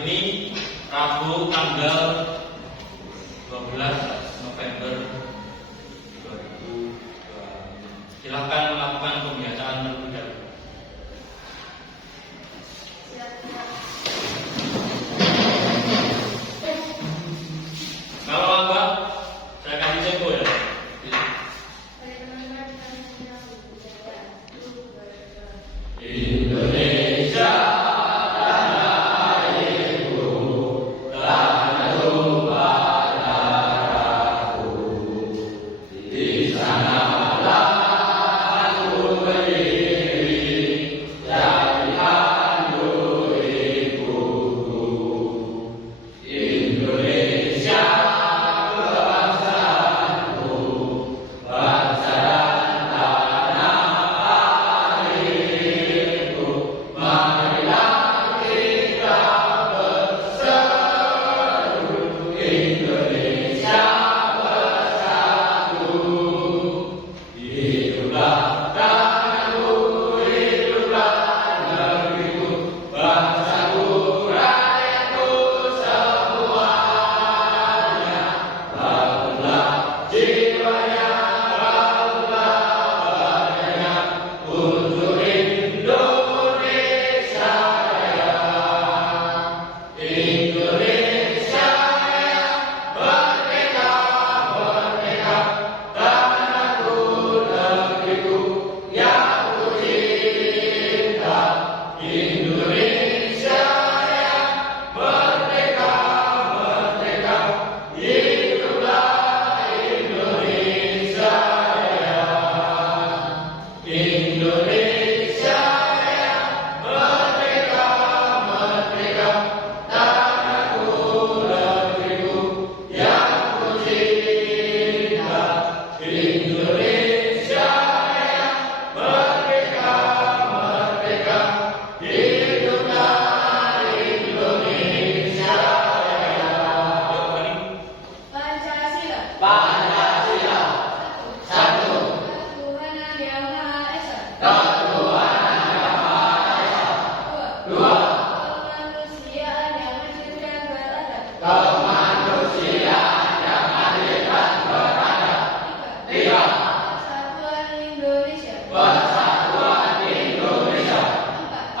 ini Rabu tanggal 12 November 2020. Silakan melakukan pembacaan terlebih dahulu. Kalau lambat, saya kasih tempo ya. Indonesia tanah airku, tanah tumpah darahku. Di sanalah aku berdiri, jadi handuk ibuku. Indonesia kebangsaanku, bangsa dan tanah airku. Marilah kita berseru, Indonesia bersatu. Hiduplah tanahku, hiduplah negeriku, bangsaku, rakyatku semuanya. Bangunlah jiwanya, bangunlah badannya untuk Indonesia Raya. Indonesia Raya, merdeka, merdeka, tanahku, negeriku yang ku cinta. Indonesia Raya, merdeka, merdeka, hiduplah Indonesia Raya. Indonesia Raya, merdeka, merdeka, tanahku, negeriku yang ku cinta. Indonesia Raya, merdeka, merdeka, hiduplah Indonesia Raya. Pancasila. Pancasila. Satu. Ketuhanan Yang Maha Esa. Ketuhanan Yang Maha Esa. Dua. Dua. Kemanusiaan yang adil dan beradab. Kemanusiaan yang adil dan beradab. Tiga. Persatuan Indonesia. Persatuan Indonesia.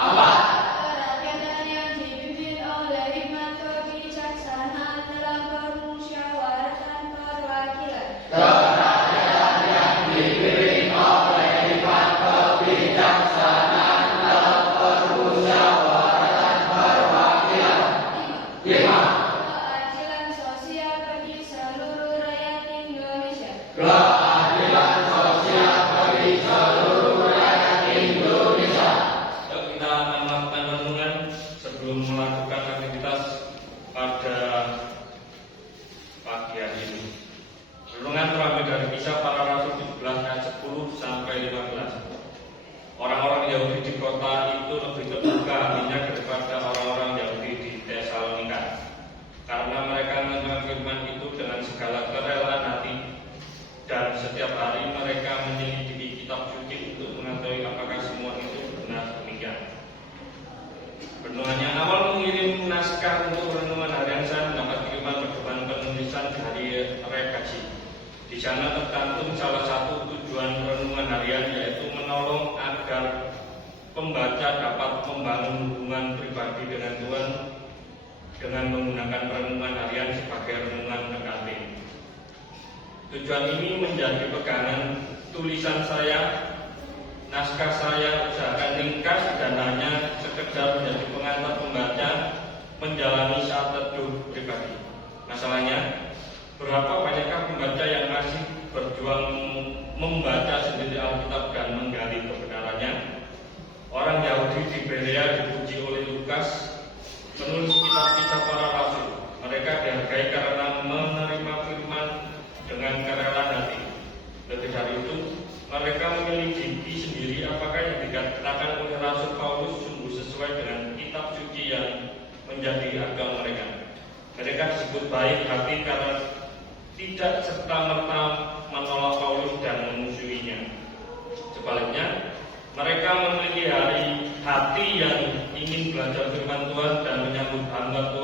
Empat. Empat. Kerakyatan yang dipimpin oleh hikmat kebijaksanaan dalam permusyawaratan perwakilan. Kerakyatan yang dipimpin oleh hikmat kebijaksanaan dalam permusyawaratan perwakilan. Lima. Keadilan sosial bagi seluruh rakyat Indonesia. Keadilan sosial bagi seluruh rakyat Indonesia. Yuk kita akan melakukan renungan sebelum melakukan aktivitas pada pagi hari ini. Renungan terambil dari Kisah Para Rasul 17 ayat 10 sampai 15. Orang-orang Yahudi di kota itu lebih terbuka hatinya daripada orang-orang Yahudi di Tesalonika, karena mereka menerima firman itu dengan segala kerelaan hati, dan setiap hari mereka menyelidiki kitab suci untuk mengetahui apakah semua itu benar demikian. Renungan yang awal mengirim naskah untuk renungan harian. Saya mendapat kiriman percobaan penulisan dari redaksi. Di sana tercantum salah satu tujuan renungan harian, yaitu menolong agar pembaca dapat membangun hubungan pribadi dengan Tuhan dengan menggunakan renungan harian sebagai renungan pengantin. Tujuan ini menjadi pegangan tulisan saya. Naskah saya usahakan ringkas dan hanya sekedar menjadi pengantar pembaca menjalani saat teduh pribadi. Masalahnya, berapa banyakkah pembaca yang masih berjuang membaca sendiri Alkitab dan menggali kebenarannya? Orang Yahudi di Berea dipuji oleh Lukas, penulis kitab Kisah Para Rasul. Mereka dihargai karena menerima firman dengan kerelaan hati. Lebih dari itu, mereka menyelidiki sendiri apakah yang dikatakan oleh Rasul Paulus sungguh sesuai dengan kitab suci yang menjadi agama mereka. Mereka disebut baik hati karena tidak serta-merta menolak Paulus dan memusuhinya. Sebaliknya, mereka memiliki hati yang ingin belajar firman Tuhan dan menyambut hamba Tuhan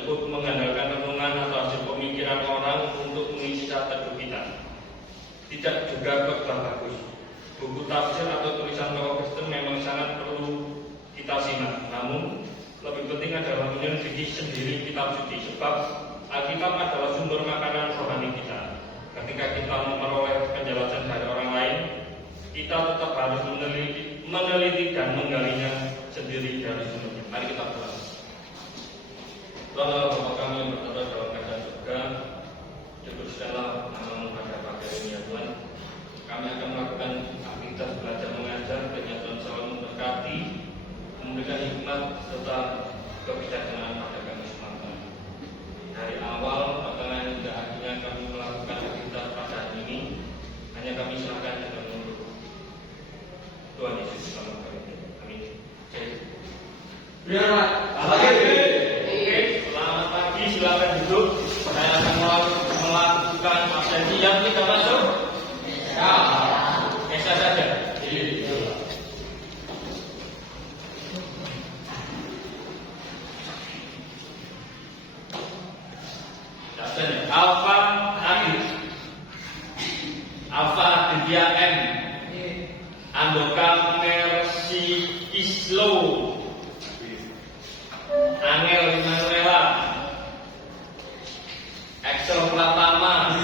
cukup mengandalkan renungan atau hasil pemikiran orang untuk mengisi saat teduh kita. Tidak juga khotbah bagus. Buku tafsir atau tulisan tokoh Kristen memang sangat perlu kita simak. Namun lebih penting adalah menyelidiki sendiri kitab suci, sebab Alkitab adalah sumber makanan rohani kita. Ketika kita memperoleh penjelasan dari orang lain, kita tetap harus meneliti dan menggalinya sendiri dari sumbernya. Mari kita berdoa. Tuhan Bapa kami yang berada dalam kerajaan surga, dikuduskanlah nama-Mu pada pagi ini ya Tuhan. Kami akan melakukan aktivitas belajar mengajar, kiranya Tuhan selalu memberkati, memberikan hikmat serta kebijaksanaan pada kami semua. Dari awal, pertengahan hingga akhirnya kami melakukan aktivitas pada hari ini, hanya kami serahkan dan menurut Tuhan Yesus dalam kami. Amin. Biar Selamat pagi, silakan duduk. Saya akan melakukan absensi yang tidak masuk. Ya, bisa saja. Alfa Adit, Alfa Aditya M, Andoka Mercy Islo, Angel Manuela, Axel Pratama,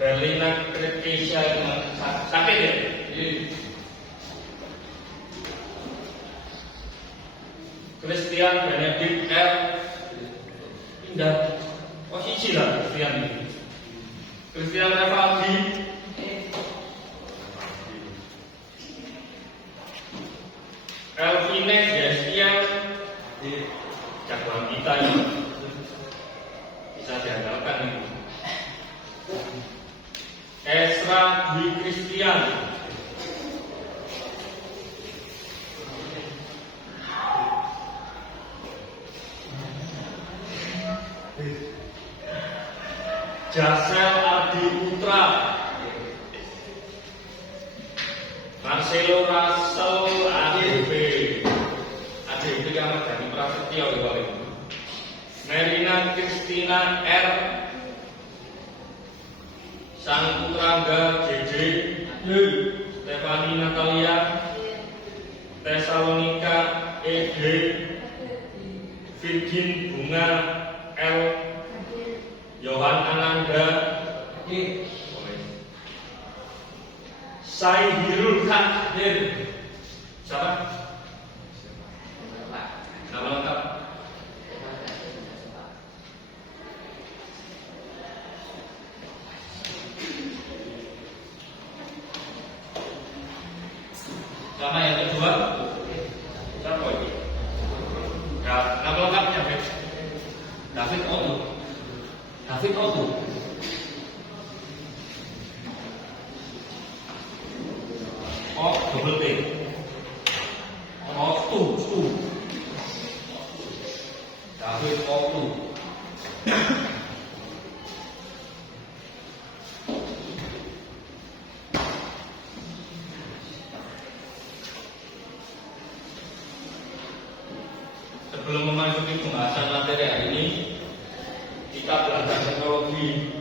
Berlina Kritisha, sakit ya? Christian Benedict R, pindah posisi lah Christian ini. Christian Revaldi, Elvines Destian, jagoan kita ini bisa diandalkan ini. Esra Dwi Christian, Jasel Adi Putra, Marcelo Russell ADB Ahmad Dhani Prasetyo Merina Kristina R, Sang Putrangga JJ, Stefani Natalia, Tesalonika ED, Virgin Bunga L, Yohan Ananda, Saihirul Kadir. Siapa? Nama lengkap. Nama yang kedua, siapa ini? Ya, nama lengkapnya David Otu. David Otu. Oh, double T. Otu. David Otu. Sebelum memasuki pembahasan materi hari ini, kita belajar teknologi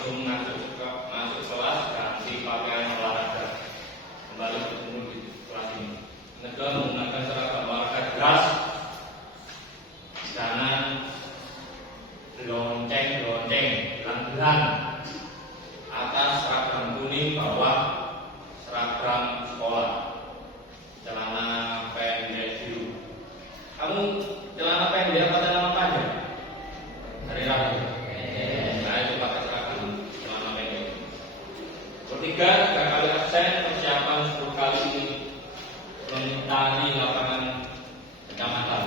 langsung masuk kelas ganti pakaian olahraga, kembali bertemu di kelas ini. Kedua, menggunakan seragam olahraga jelas, jangan lonceng, gelang-gelang. Atas seragam kuning, bawah seragam sekolah. Celana pendek biru. Kamu celana pendek apa celana panjang? Hari Rabu. Nah, itu pakai seragam celana pendek. Ketiga, 3 kali absen, persiapan 10 kali mengitari lapangan kecamatan.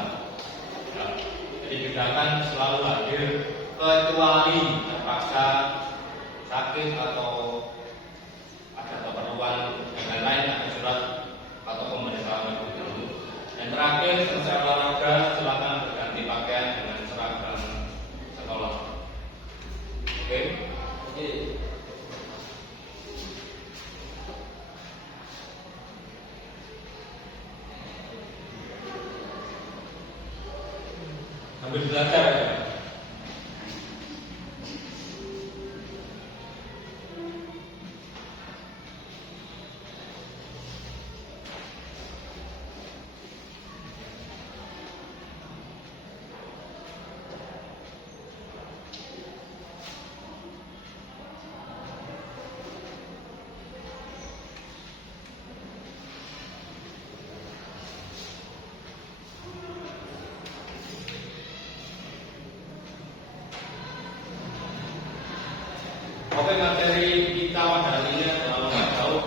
Nah, jadi bedakan selalu hadir kecuali terpaksa sakit atau ada keperluan yang lain, ada surat atau pemberitahuan lebih dahulu. Yang terakhir, selesai olahraga silakan berganti pakaian dengan seragam sekolah. Oke? Sambil belajar ya. Oke, materi kita pada hari ini adalah lompat jauh,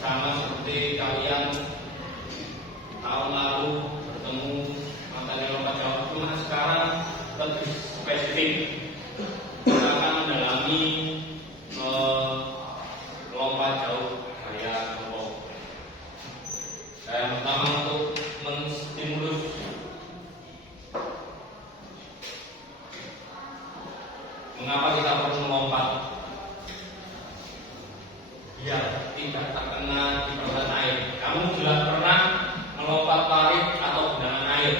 sama seperti kalian tahun lalu bertemu materi lompat jauh, cuma sekarang lebih spesifik. Kita akan mendalami lompat jauh gaya kelompok. Yang pertama, untuk menstimulus mengapa kita perlu melompat biar tidak terkena cipratan air. Kamu sudah pernah melompat parit atau genangan air?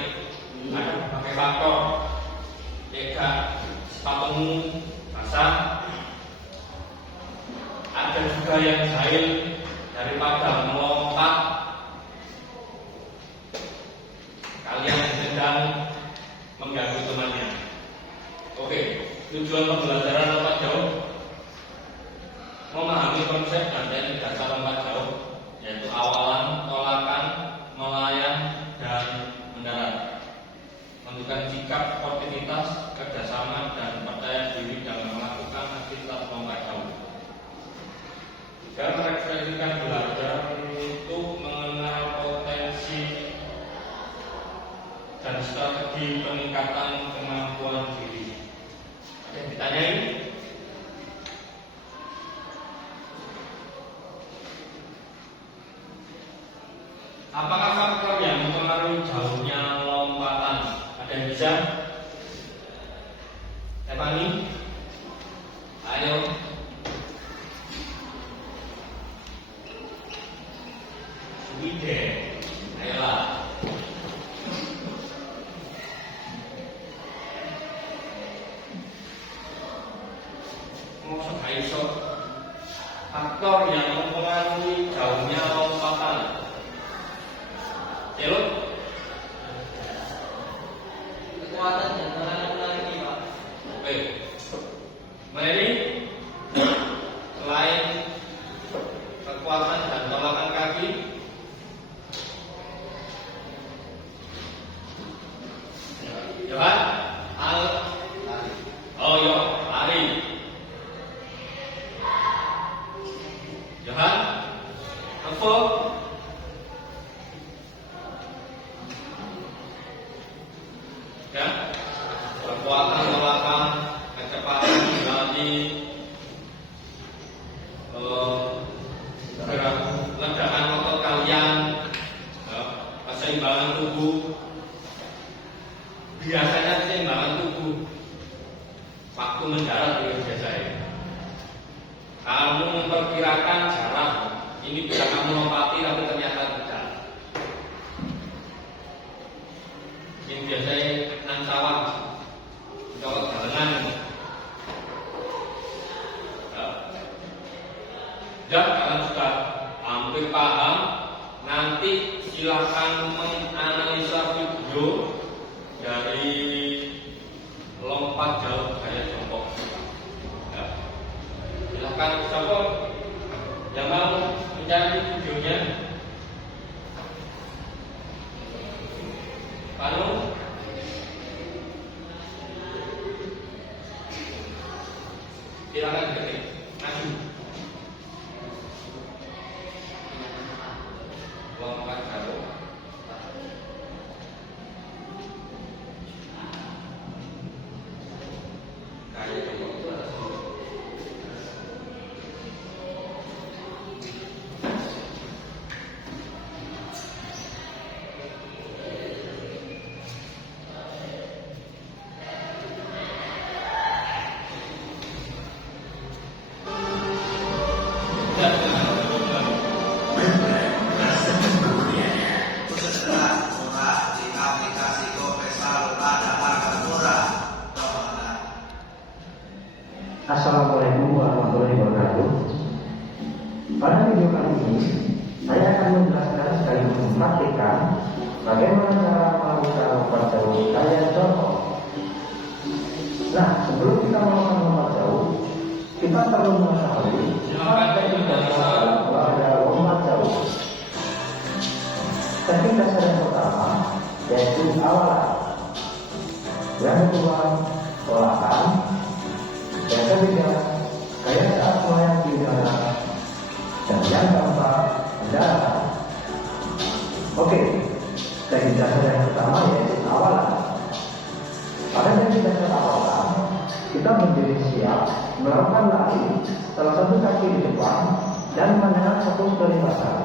Ada berbagai faktor. Jika sepatumu basah, ada juga yang jahil daripada melompat. Kalian sedang mengganggu temannya. Oke, tujuan pembelajaran lompat jauh memahami konsep dan teknik dasar lompat jauh, yaitu awalan, tolakan, melayang, dan mendarat. Menunjukkan sikap sportivitas, kerjasama, dan percaya diri dalam melakukan aktivitas lompat jauh. Dan merekspresikan belajar untuk mengenal potensi dan strategi peningkatan kemampuan diri. Ada yang ditanyain? Apakah faktor yang mempengaruhi jauhnya lompatan? Ada yang bisa? Stefani? Ayo. Sweden. Ayolah. Maksud iso faktor yang mempengaruhi jauhnya lompatan. Celuk kekuatan dan tenaga lagi, Pak. Oke. Mary, selain kekuatan dan tolakan kaki, Johan, lari. Oh yo, lari. Johan, apa? Ya, kekuatan tolakan, kecepatan berlari, ledakan otot kalian, keseimbangan tubuh. Biasanya keseimbangan tubuh waktu mendarat itu biasanya. Kamu memperkirakan jarak ini bisa kamu lompati, tapi ternyata tidak. Ini biasanya nang sawah, jauh jalan. Dan kalian sudah hampir paham. Nanti silakan menganalisa video dari lompat jauh gaya jongkok. Ya. Silakan siapa yang mau mencari videonya. Lalu silakan ketik maju. Lompat jauh. Gaya jongkok itu ada sepuluh. Assalamualaikum warahmatullahi wabarakatuh. Pada video kali ini, saya akan menjelaskan sekaligus mempraktikkan bagaimana cara melakukan lompat jauh gaya jongkok. Nah, sebelum kita melakukan lompat jauh, kita perlu mengetahui teknik dasar dalam olahraga lompat jauh. Teknik dasar yang pertama yaitu awalan, yang kedua olahan, yang ketiga gaya saat melayang di udara, dan yang keempat mendarat. Oke, teknik dasar yang pertama yaitu awalan. Pada teknik dasar awalan, kita berdiri siap melakukan lari, salah satu kaki di depan dan menyerang fokus ke lintasan.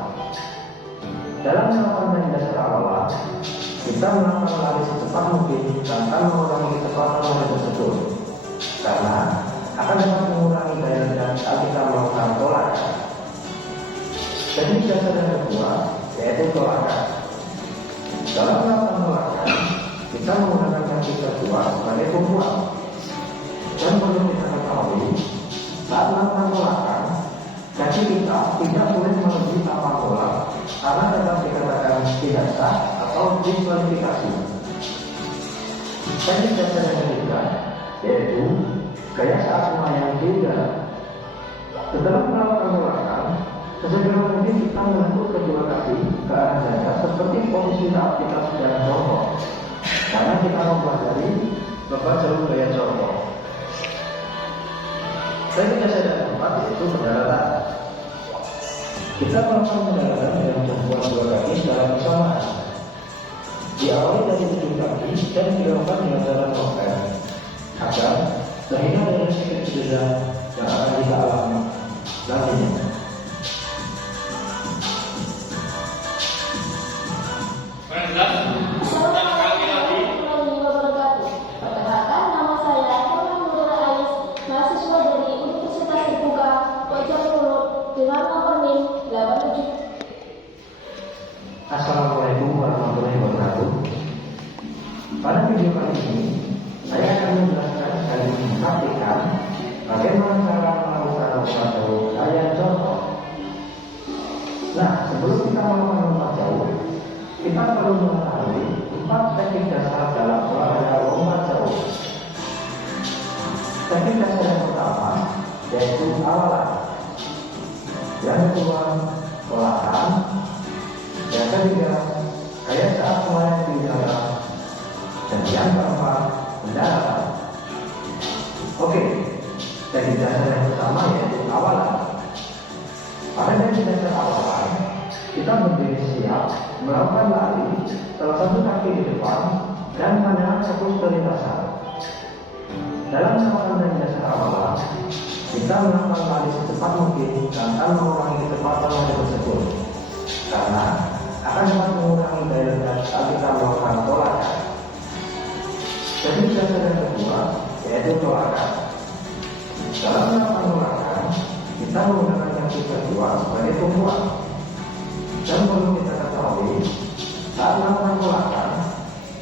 Dalam melakukan teknik dasar awalan, kita melakukan lari secepat mungkin tanpa mengurangi kecepatan lari tersebut, karena akan dapat mengurangi daya ledak saat kita melakukan tolakan. Teknik dasar yang kedua yaitu tolakan. Dalam melakukan tolakan, kita menggunakan kaki kedua sebagai tumpuan. Dan perlu kita ketahui, saat melakukan tolakan, kaki kita tidak boleh melebihi tapak bola karena dapat dikatakan tidak sah atau diskualifikasi. Teknik dasar yang ketiga yaitu gaya saat melayang di udara. Setelah melakukan tolakan, sesegera mungkin kita menentuk kedua kaki ke arah dada seperti posisi saat kita sedang jongkok, karena kita mempelajari lompat jauh gaya jongkok. Teknik dasar yang keempat yaitu pendaratan. Kita melakukan pendaratan dengan membuat dua kaki secara bersamaan. Diawali dari ujung kaki dan dilakukan dengan cara lompat, agar terhindar dari sakit cedera yang akan kita alami nantinya. Assalamualaikum warahmatullahi wabarakatuh. Perkenalkan, nama saya Nurul Nurul Ais, mahasiswa dari Universitas Terbuka Wajah Mulut dengan nomor NIM 87. Assalamualaikum warahmatullahi wabarakatuh. Pada video kali ini, saya akan menjelaskan sekaligus mempraktikkan bagaimana cara melakukan lompat jauh gaya jongkok. Nah, sebelum kita melakukan lompat jauh, kita perlu mengetahui 4 teknik dasar dalam olahraga lompat jauh. Teknik dasar yang pertama yaitu awalan, yang kedua olahan, yang ketiga gaya saat melayang di udara, dan yang keempat mendarat. Oke, teknik dasar yang pertama yaitu awalan. Pada teknik dasar awalan, kita berdiri siap melakukan lari, salah satu kaki di depan dan menyerang fokus ke lintasan. Dalam melakukan teknik dasar awalan, kita melakukan lari secepat mungkin tanpa mengurangi kecepatan lari tersebut, karena akan dapat mengurangi daya ledak saat kita melakukan tolakan. Teknik dasar yang kedua yaitu tolakan. Dalam melakukan tolakan, kita menggunakan kaki kedua sebagai tumpuan. Dan perlu kita ketahui, saat melakukan tolakan,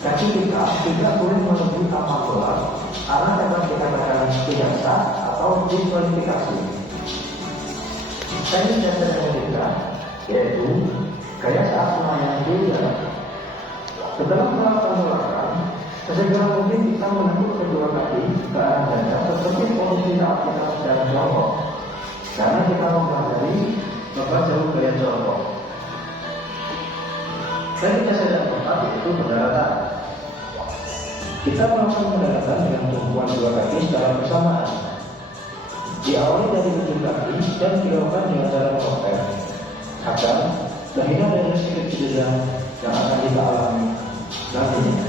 kaki kita tidak boleh melebihi tapak bola karena dapat dikatakan tidak sah atau diskualifikasi. Teknik dasar yang ketiga yaitu gaya saat melayani di udara. Setelah melakukan gerakan, sesegera mungkin kita menekuk kedua kaki ke arah dada seperti posisi saat kita sedang jongkok. Karena kita mempelajari maka jauh gaya jongkok. Teknik dasar yang keempat yaitu pendaratan. Kita melakukan pendaratan dengan tumpuan dua kaki secara bersamaan. Diawali dari ujung kaki dan dilakukan dengan cara melompat agar terhindar dari sedikit cedera yang akan kita alami nantinya.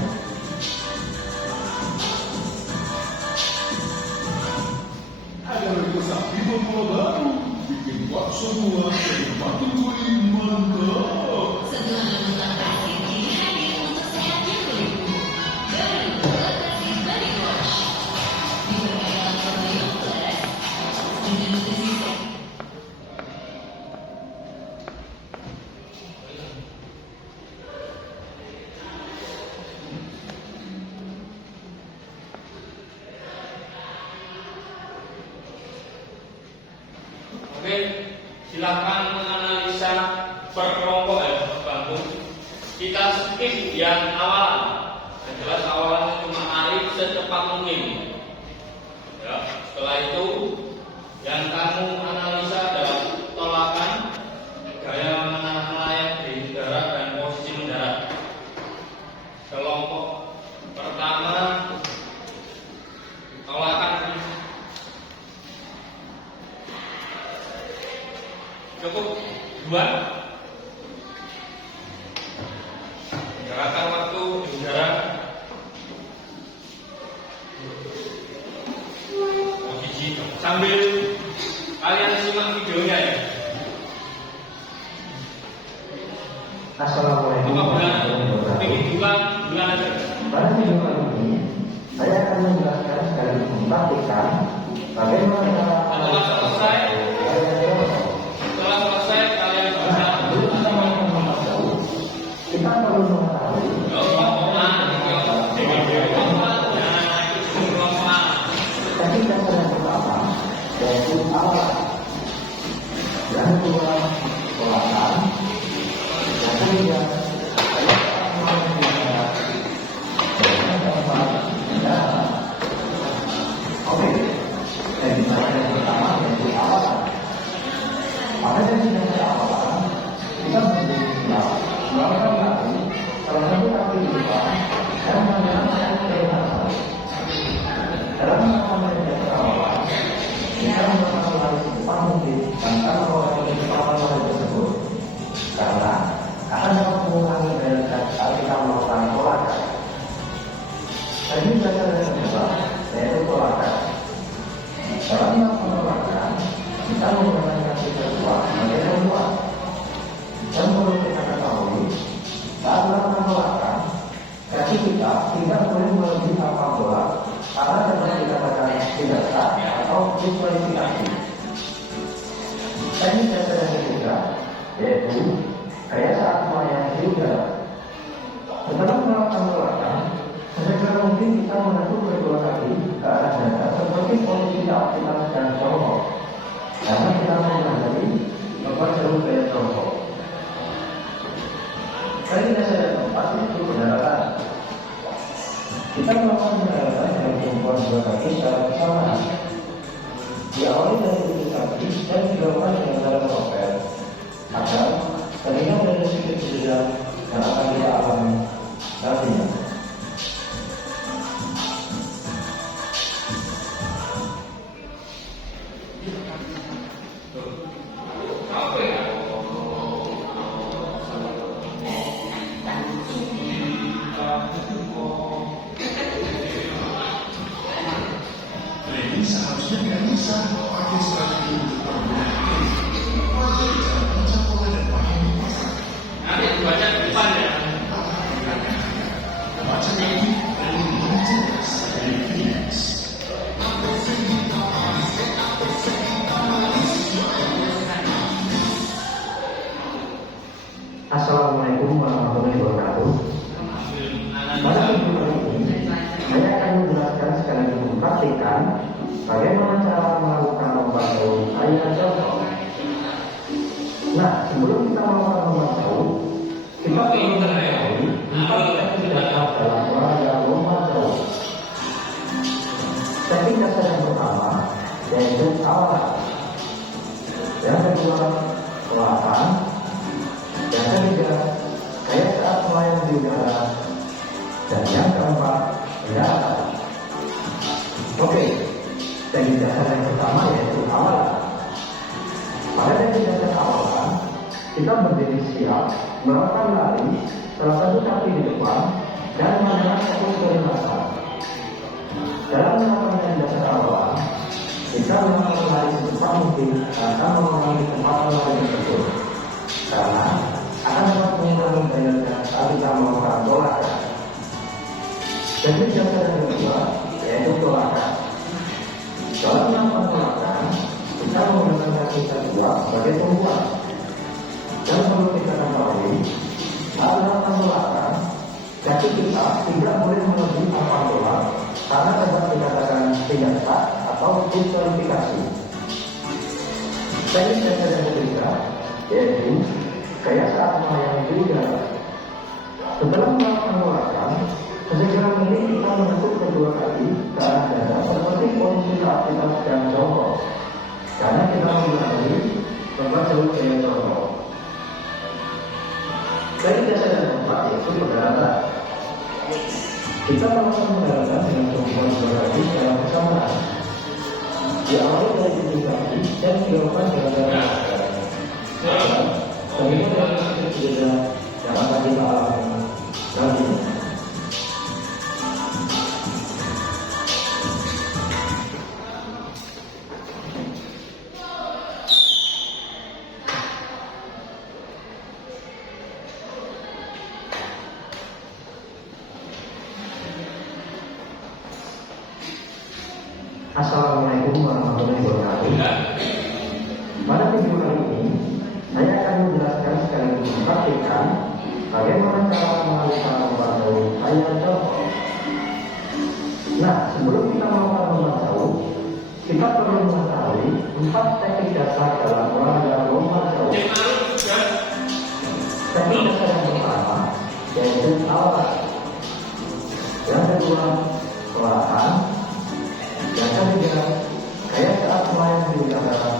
Agar bersama bola baru, bikin bakso buah dari batu tuli mantap. Setelah menggunakan ini hadir untuk sehatnya kulitmu. Baru Lokasi Body Wash. Diperkenalkan Probiom Plus dengan nutrisi sehat. Oke, silakan menganalisa per kelompok ya, bantu. Kita skip yang awalan. Yang jelas awalannya cuma Arif secepat mungkin. Ya, setelah itu yang kamu analisa adalah tolakan, gaya melayang di darat dan posisi mendarat. Kelompok pertama tolakan cukup 2. Gerakan waktu di udara. Posisi sambil kalian simak videonya ya. Assalamualaikum warahmatullahi wabarakatuh. Bulan aja. Pada video kali ini, saya akan menjelaskan sekaligus mempraktikkan bagaimana cara Setelah selesai kalian bisa kita perlu mengetahui teknik dasar yang pertama yaitu awalan, yang kedua tolakan, yang ketiga oke, teknik dasar yang pertama yaitu awalan. Pada teknik dasar awalan kita bersiap melakukan kaki salah satu kaki di depan dan menggunakan dari atas. Dalam melakukan teknik dasar awalan kita melakukan lari secepat mungkin tanpa mengurangi kecepatan lari tersebut karena akan dapat mengurangi daya tarik saat kita melakukan tolakan. Teknik dasar yang kedua yaitu tolakan. Dalam melakukan tolakan kita menggunakan kaki kedua sebagai pembuat. Dan perlu kita ketahui saat melakukan tolakan kaki kita tidak boleh melebihi tapak bola karena dapat dikatakan tidak sah atau diskualifikasi. Teknik dasar yang ketiga yaitu gaya saat melayang di udara. Setelah melakukan tolakan, sesegera mungkin kita menekuk kedua kaki ke arah dada seperti posisi saat kita sedang jongkok. Karena kita mempelajari bahwa jalur gaya jongkok. Teknik dasar yang keempat yaitu pendaratan. Kita melakukan pendaratan dengan tumpuan dua kaki secara bersamaan. Diawali dari ujung kaki dan dilakukan dengan cara melompat agar terhindar dari sedikit cedera yang akan kita alami nantinya. Ini seharusnya nggak bisa pakai strategi untuk berbuat. Pelajari cara baca pola dan pahami pasar. Nanti dibaca di depan ya. Baca kaki dan membuat cerdas dari Phoenix. Assalamualaikum warahmatullahi wabarakatuh. Pada video kali ini, saya akan menjelaskan sekaligus mempraktikkan bagaimana cara melakukan awalan. Yang kedua, pelahan. Yang ketiga, kayak saat melayang di udara. Dan yang keempat, pendaratan. Oke, teknik dasar yang pertama yaitu awalan. Pada teknik dasar awalan, kita berdiri siap, melakukan lari, salah satu kaki di depan, dan mengenal fokus dari belakang. Dalam melakukan teknik dasar awalan, kita melakukan lari secepat mungkin tanpa mengurangi kecepatan lari tersebut, karena akan dapat mengurangi daya saat kita melakukan golakan. Teknik dasar yang kedua yaitu golakan. Dalam melakukan golakan, kita menggunakan kaki kedua sebagai tumpuan. Dan perlu kita ketahui, saat melakukan golakan, kaki kita tidak boleh melebihi 4 bola karena dapat dikatakan tidak sah atau diskualifikasi. Teknik dasar yang ketiga yaitu kayak saat melayang di udara. Setelah melakukan golakan, segera mungkin kita menekuk kedua kaki ke arah dada seperti posisi saat kita sedang jongkok, karena kita mengulangi tempat jalur gaya jongkok. Teknik dasar yang keempat yaitu pendaratan. Kita melakukan pendaratan dengan tumpuan dua kaki secara bersamaan. Diawali dari ujung kaki dan dilakukan jalan-jalan. Bagaimana dengan berbeda yang akan kita alami nanti? Assalamualaikum warahmatullahi wabarakatuh. Pada video kali ini, saya akan menjelaskan sekaligus mempraktikkan bagaimana cara melakukan lompat jauh sayap jongkok. Nah, sebelum kita melakukan lompat jauh, kita perlu mengetahui 4 teknik dasar dalam olahraga lompat jauh. Teknik dasar yang pertama yaitu awalan. Yang kedua, pelahan. Yang ketiga, kayak saat melayang di udara.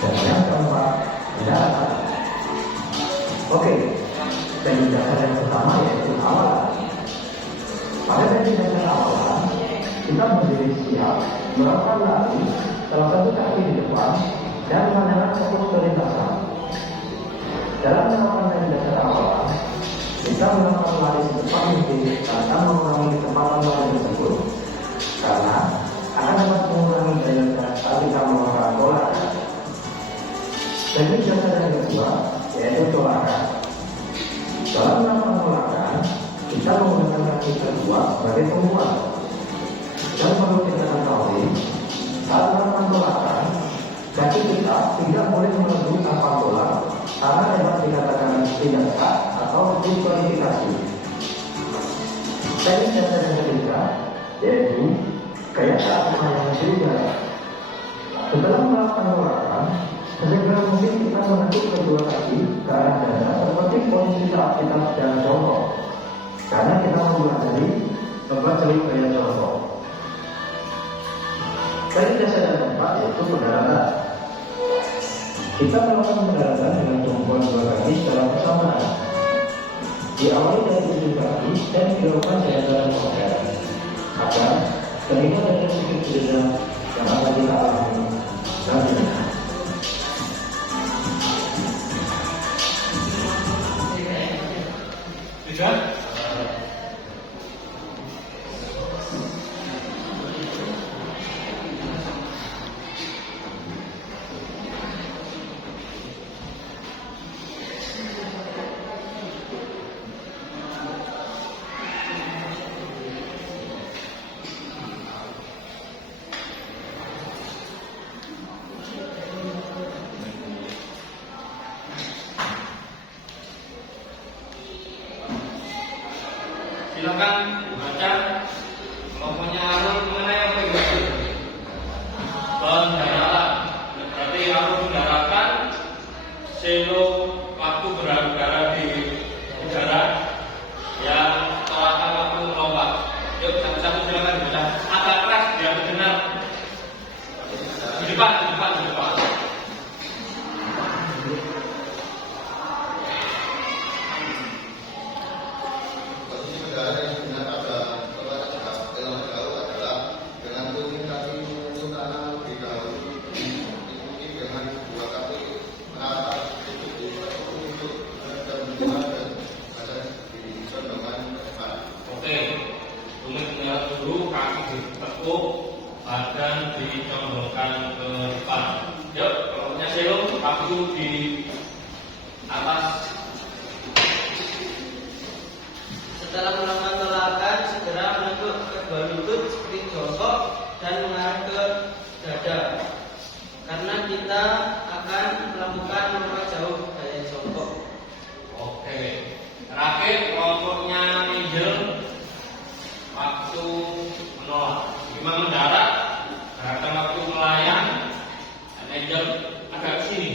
Dan yang keempat, pendaratan. Oke, teknik dasar yang pertama yaitu awalan. Pada teknik dasar awalan, kita berdiri siap, melakukan lari, salah satu kaki di depan, dan mengenal fokus dari belakang. Dalam melakukan teknik dasar awalan, kita melakukan lari secepat mungkin tanpa mengurangi kecepatan lari tersebut, karena akan dapat mengurangi daya saat kita melakukan golakan. Teknik dasar yang kedua yaitu golakan. Dalam melakukan golakan, kita menggunakan kaki kedua sebagai tumpuan. Dan perlu kita ketahui, saat melakukan golakan, kaki kita tidak boleh melebihi 4 bola karena dapat dikatakan tidak sah atau diskualifikasi. Teknik dasar yang ketiga yaitu kayak saat melayang di udara. Setelah melakukan golakan, segera mungkin kita menekuk kedua kaki ke arah dada seperti posisi saat kita sedang jongkok, karena kita mengulangi tempat jalur gaya jongkok. Teknik dasar yang keempat yaitu pendaratan. Kita melakukan pendaratan dengan tumpuan dua kaki secara bersamaan. Diawali dari ujung kaki dan dilakukan jalan-jalan modern agar terlihat ada sedikit beda yang akan kita alami nantinya. Bisa? Silakan baca pokoknya arus mengenai apa itu pendaratan. Berarti arus mendaratan selo waktu berada di udara yang tolakkan waktu melompat. Yuk satu-satu silakan dibaca agak keras biar didengar. Di depan, di depan, di depan. Posisi negara yang benar adalah dalam jauh adalah dengan tunjuk kaki menyentuh tanah lebih dahulu, diikuti dengan dua kaki menatap untuk dan menjual dan ada di condongan ke depan. Oke, tumit mengarah dulu, kaki ditekuk, badan dicondongkan ke depan. Yuk, kalau punya selong, kaki di atas. Setelah melakukan tolakan, segera menekuk kedua lutut seperti jongkok dan mengarah ke dada. Karena kita akan melakukan nomor jauh gaya jongkok. Oke, terakhir kelompoknya minggir waktu menolak. Gimana mendarat, gerakan waktu melayang, minggir agak ke sini.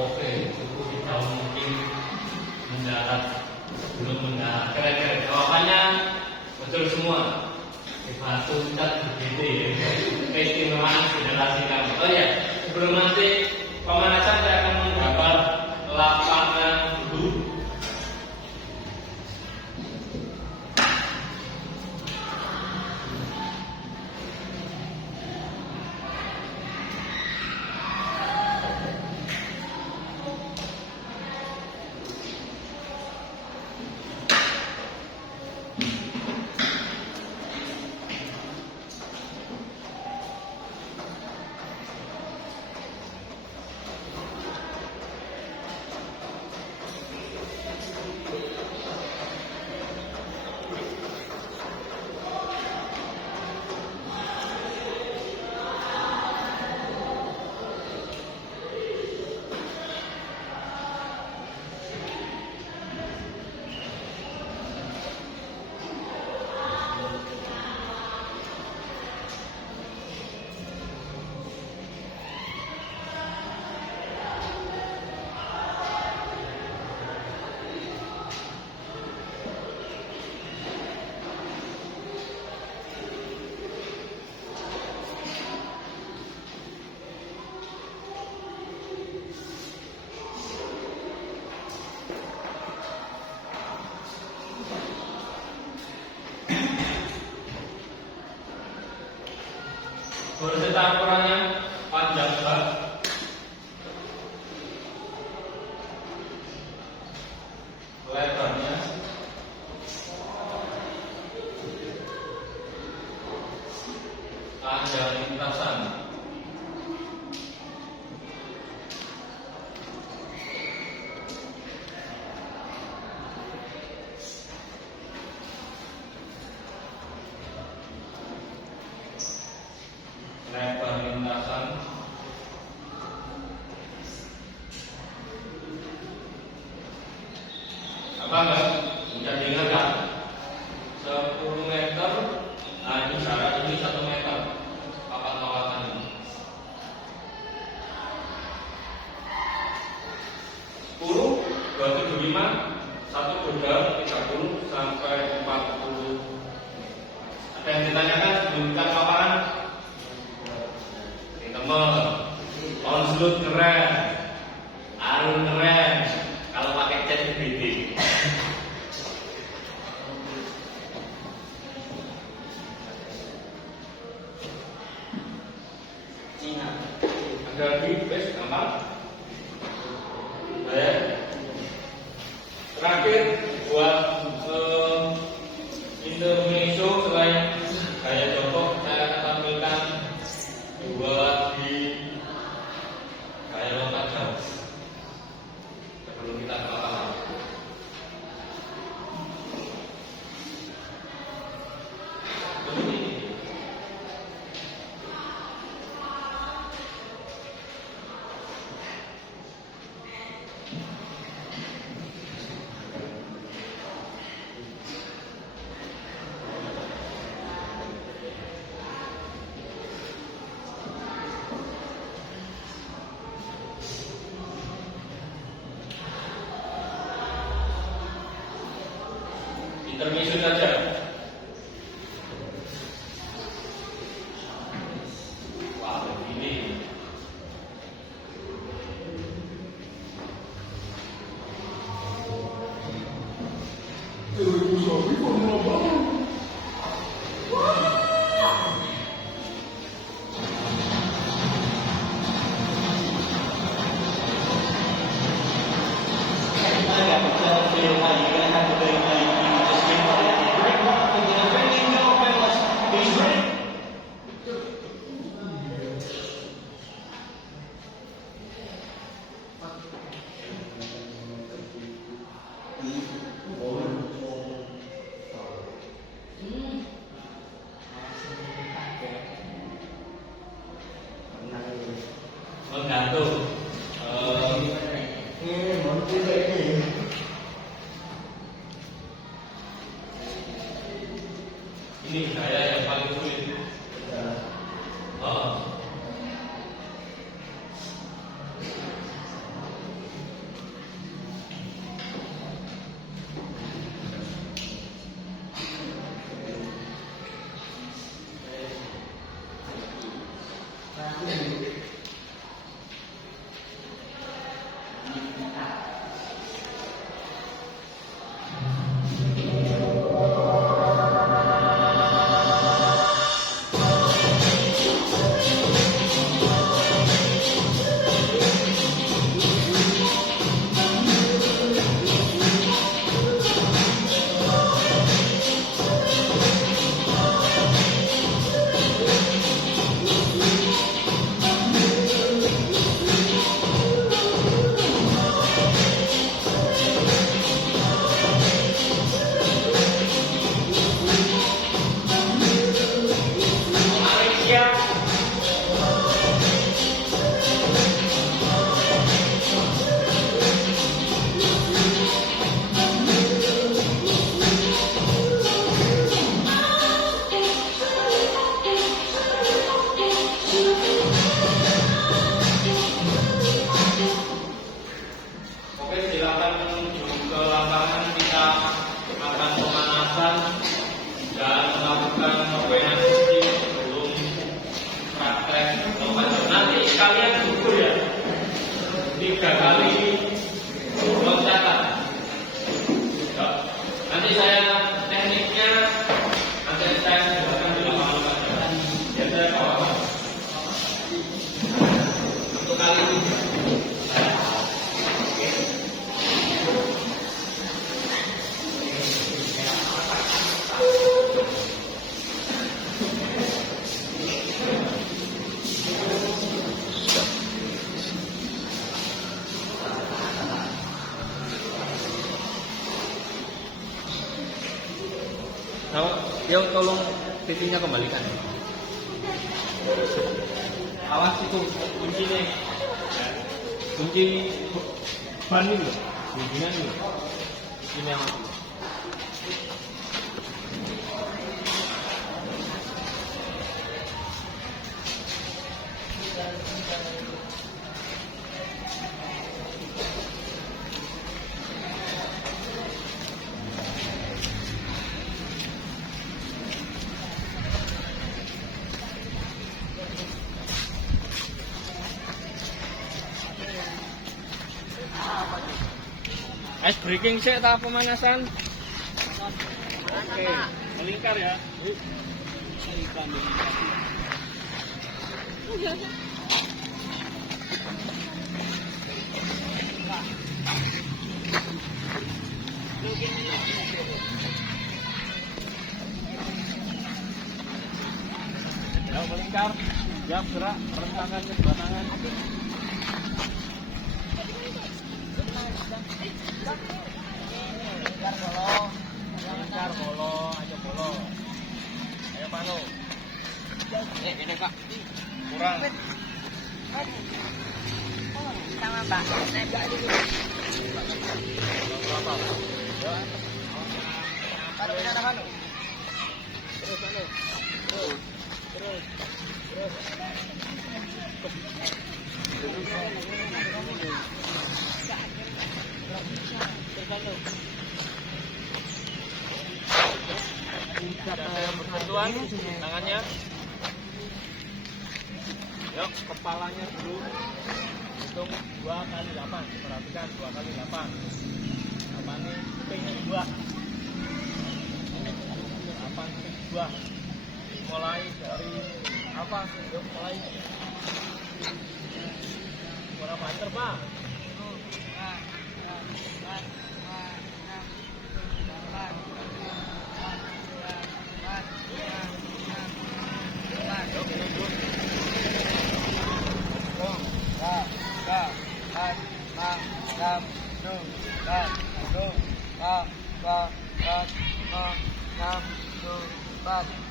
Oke, cukup kita mungkin mendarat belum mendarat. Keren-keren. Jawabannya betul semua. Dibantu cat begitu ya. Keistimewaan generasi kami. Oh ya, sebelum nanti pemanasan saya akan menggambar lapangan dulu. Berserta ukurannya panjang banget. Lebarnya panjang lintasan. Lebar lintasan apa enggak? Bisa dengar kan? 10 meter. Nah ini jarak ini 1 meter. Papan lawakan ini 10, 275, 1 goda 30 sampai 40. Ada yang ditanyakan sebelum kita ke lapangan? Teman, onslut keren, arun keren, kalau pakai cat gede. Cina. Ada lagi, bes, gampang. Baik. Terakhir buat intermezzo selain gaya jongkok, saya akan tampilkan dua di gaya lompat jauh sebelum kita ke lapangan. Intermezzo saja. Wah, begini. Menggantung. Ini saya yang paling sulit. Oh. Oke, silakan menuju ke lapangan. Kita akan pemanasan dan melakukan permainan sistem sebelum praktek lompat. Nanti kalian ukur ya 3 kali loncatan. Ya. Nanti saya tekniknya nanti saya jelaskan di lapangan saja. Ya, saya bawa untuk kali ini. Yo, tolong titiknya kembalikan. Awas itu kuncinya. Kunci ban ini loh. Kuncinya ini. Ini yang mati. Ice breaking sih tak pemanasan. Oke, melingkar ya. Ya, melingkar. Jam gerak, rentangkan ke sebelah tangan. Lingkar bolo, ayo bolo. Ayo Mano. Ini Kak. Kurang. Sama Mbak. Berapa? Ya. Taruh di sana Mano. Terus Mano. Terus. tangannya. Yuk, kepalanya dulu. Hitung 2 kali 8. Perhatikan 2 kali 8. Apa nih? Kupingnya 2. 8 kali 2. Mulai dari apa? Yuk, mulai. Berapa meter, Pak?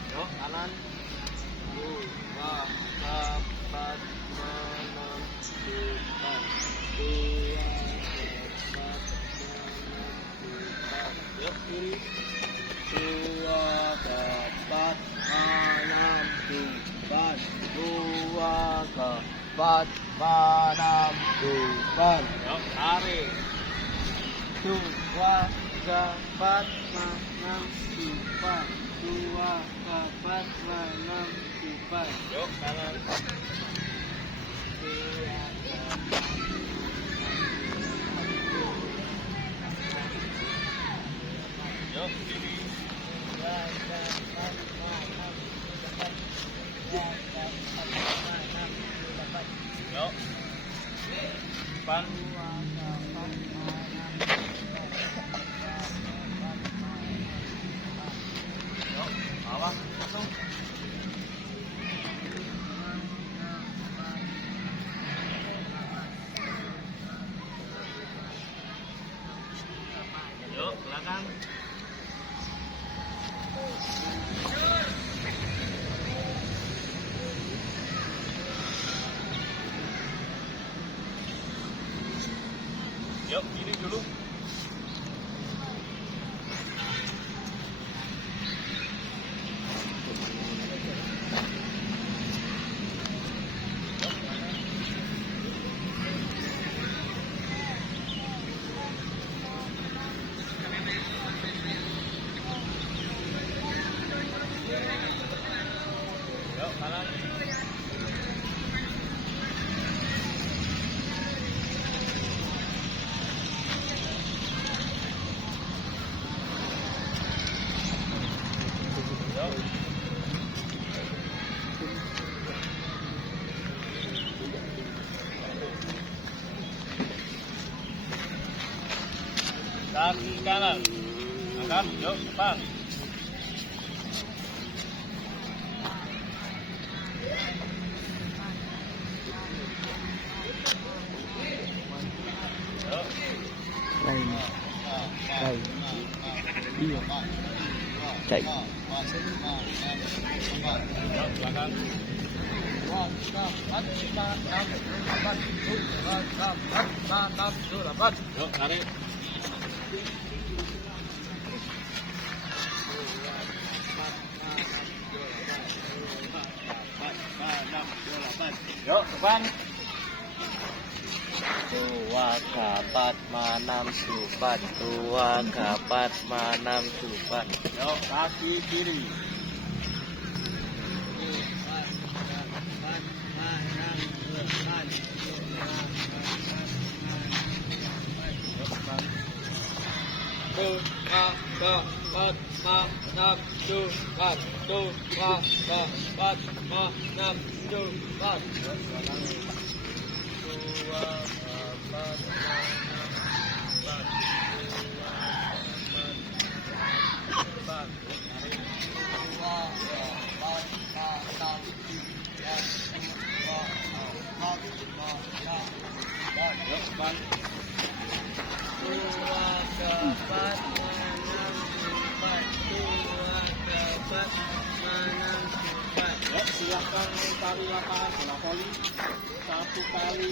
Yuk, kanan. 2, 4, 5, 6, 7, 8. Yuk, kiri. 2, 4, 6, 7. Yuk, tarik. 2, 3, 4, 5, 6, 7. 2, 4, 5, 6, 7. Yuk, kanan. Yuk, kiri. Yuk. Depan. Yuk, awas. Yuk, belakang. Yuk, kiri dulu. Yuk, kanan. Kaki kanan, angkat, yuk depan. Yuk. Chạy. Yuk, belakang. Yuk, tarik. Yuk, depan. 2, 4, 5, 6, 7. 2, 4, 5, 6, 7. Yuk, kaki kiri. Yuk, depan. 2, 4, 5, 6, 7. 2, 4, 5, 6, 7. Yuk, belakang. 2, 4, Yuk, depan. 2, 4, 5, 6, 7. Yuk, silahkan cari lapangan bola voli. 1 kali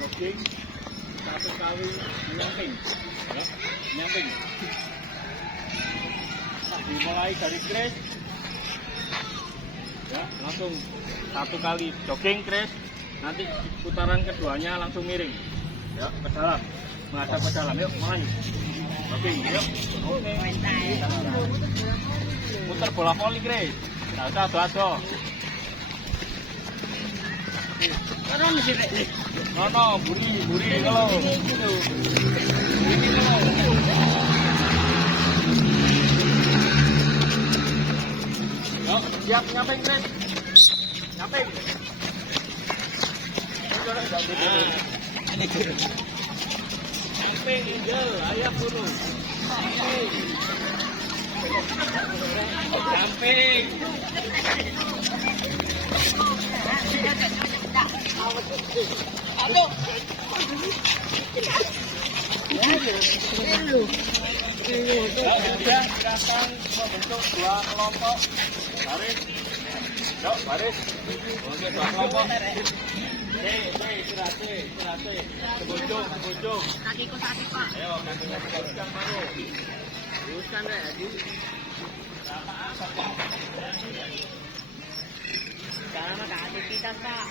jogging, 1 kali nyamping. Yuk, nyamping. Nah, dimulai dari Chris. Ya, langsung 1 kali jogging Chris. Nanti putaran keduanya langsung miring. Ya, ke dalam. Menghadap ke dalam. Yuk, mulai. Putar bola voli, Gre. Nggak usah ado-ado. No, buri kalau. Yuk, siap nyaping, Gre. Nyaping. Nyaping, Angel, ayah bunuh. Nyaping. Sudah silakan membentuk dua kelompok baris. Yuk, baris. Oke, dua kelompok. Istirahat. Kebojong. Kakiku sakit, Pak. Ayo, kakinya dikasihkan baru. Luruskan deh, Adi. Sekarang mah kaki kita, Pak.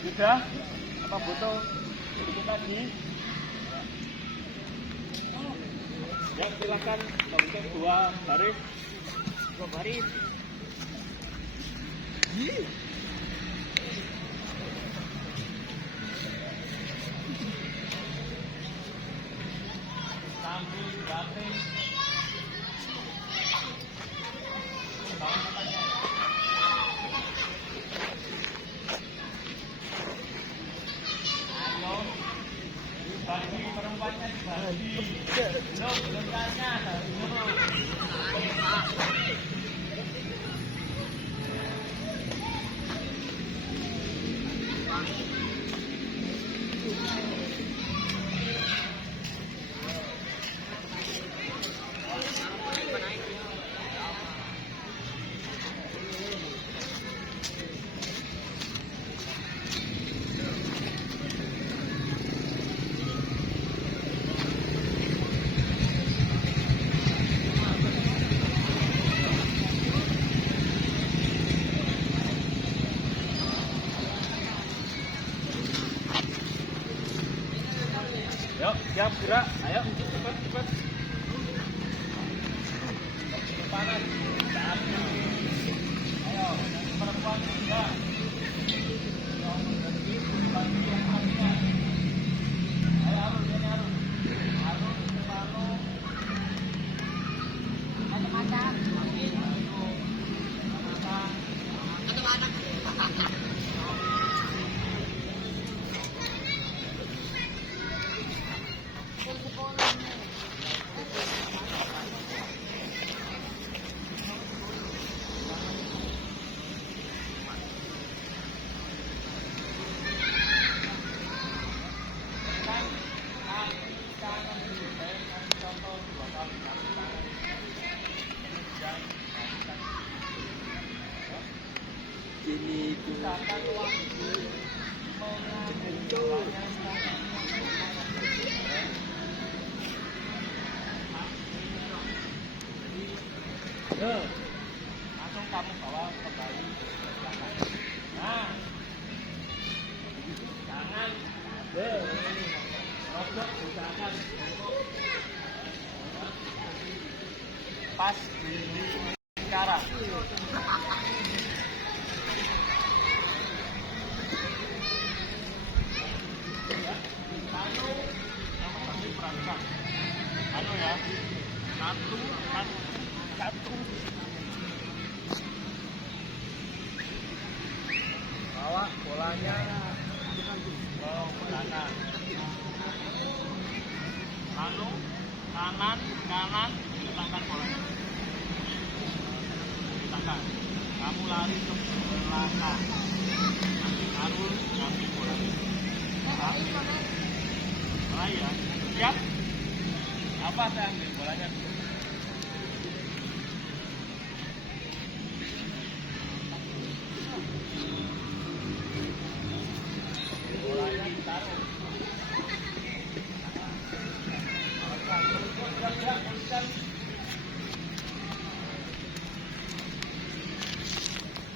Sudah? Apa butuh sedikit lagi? Ya, silakan membentuk dua baris. Sambil baris. Bagi perempuannya dibagi. Belum tanya. Yuk, siap gerak. Ayo, cepat. Panas. Ayo, perempuan juga. Langsung kamu bawa kembali ke belakang. Nah, jangan rodok, usahakan pas di lingkaran. Anu ya, satu. Bawa bolanya ke belakang. Lalu kanan, letakkan bolanya. Letakkan. Kamu lari ke belakang. Nanti taruh, ambil bolanya. Mulai ya. Siap? Apa saya ambil bolanya? Bolanya ditaruh.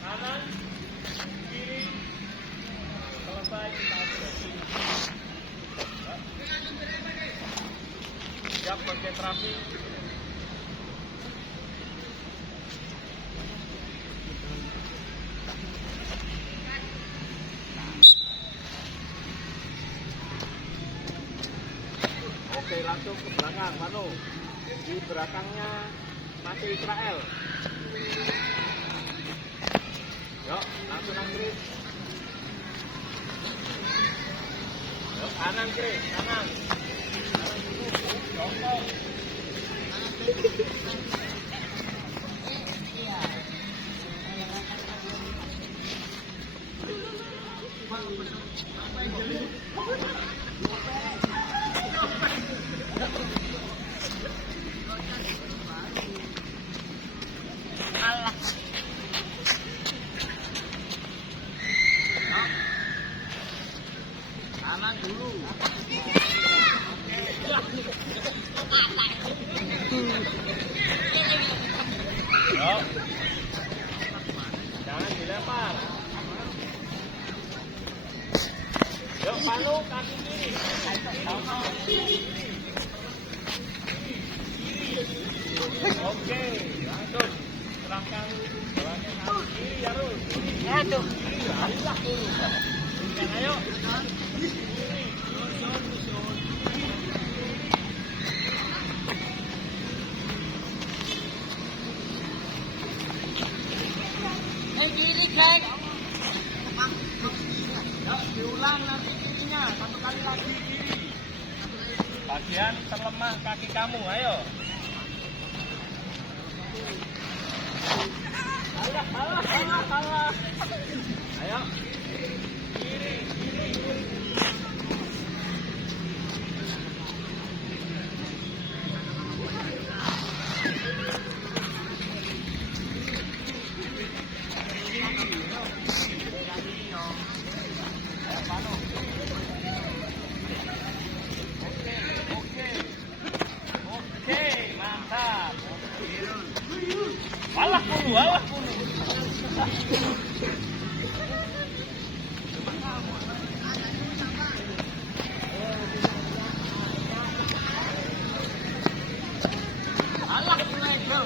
Kanan, kiri, selesai kita siap konsentrasi. Oke, langsung ke belakang, Manu. Di belakangnya masih Israel. Yuk, langsung Chris. Yuk, kanan Chris, kanan. Jongkok. Kanan dulu. Yuk. Jangan dilempar. Yuk, Panu, kaki kiri. Oke, langsung serahkan bolanya kaki kiri ya, Rul. Aduh, larilah dulu. Ayo. Kiri, Greg. Yuk, diulang nanti kirinya. Satu kali lagi kiri. Bagian terlemah kaki kamu, ayo. Alah. Ayo. Kiri. Oke, mantap. Alah puluh. Alah legal.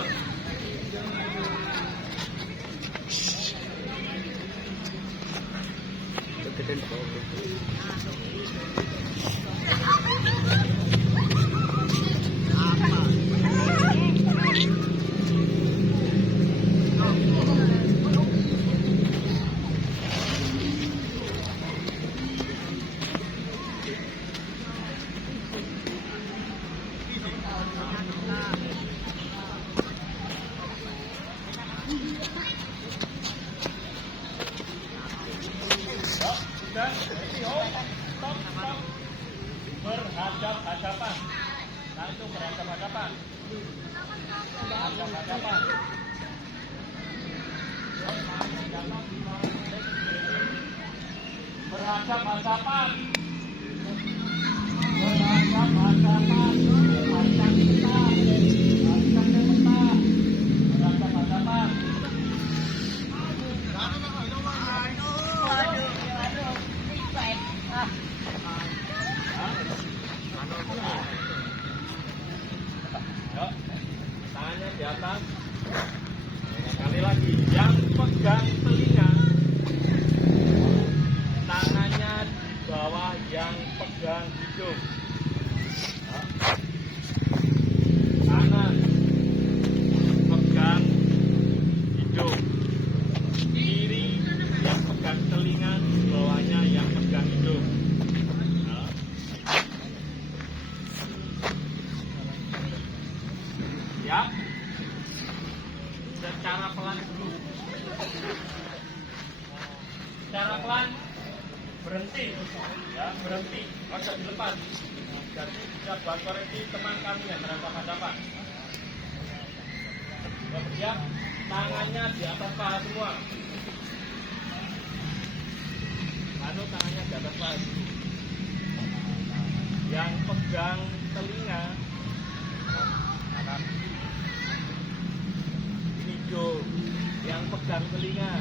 Berhadap-hadapan. Langsung berhadap-hadapan. Berhadap-hadapan. Yuk, tangannya di atas. Sekali lagi, yang pegang telinga, tangannya di bawah yang pegang hidung. Kanan pegang hidung, kiri yang pegang telinga, di bawahnya yang pegang hidung. Ya, secara pelan dulu. Secara pelan, berhenti, ya berhenti, ojo dilepas. Jadi bisa buat koreksi teman kamu yang berhadapan-hadapan. Ya, tangannya di atas paha semua. Lalu tangannya di atas paha. Yang pegang telinga, akan hijau, yang pegang telinga,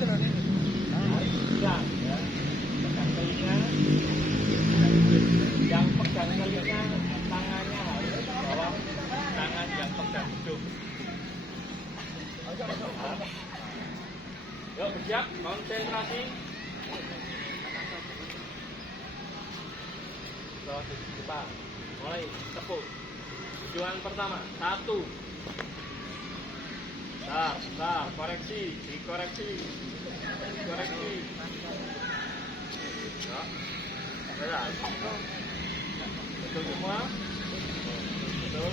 pegang, ya, pegang telinga, yang pegang telinga, tangannya harus di bawah tangan yang pegang hidung. Yuk bersiap, konsentrasi. Terus depan, mulai tepuk. Tujuan pertama, 1. Bentar, koreksi, dikoreksi. Ya, betul semua? Betul.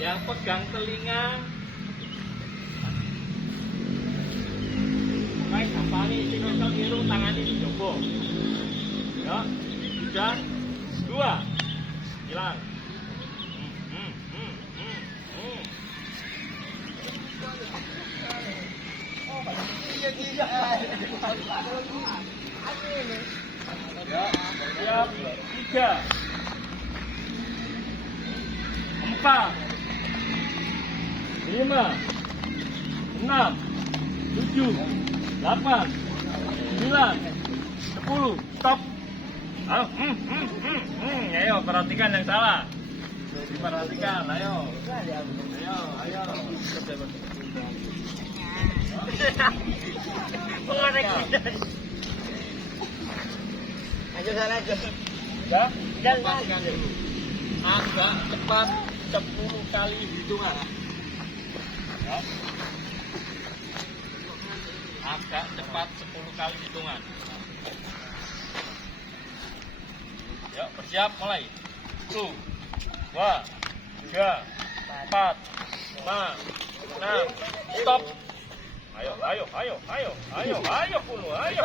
Yang pegang telinga, baik, gampang ini, sinosot irung, tangan ini jombo. Ya, sudah 2, hilang. Ya, siap. 3, 4, 5, 6, 7, 8, 9, 10, stop. Ayo perhatikan yang salah. Diperhatikan, ayo. Ayo sana aja. Ya, perhatikan dulu. Agak cepat 10 kali hitungan. Ya. Agak cepat 10 kali hitungan. Yuk, bersiap, mulai. 1, 2, 3, 4, 5, 6, stop. Ayo Pulu, ayo.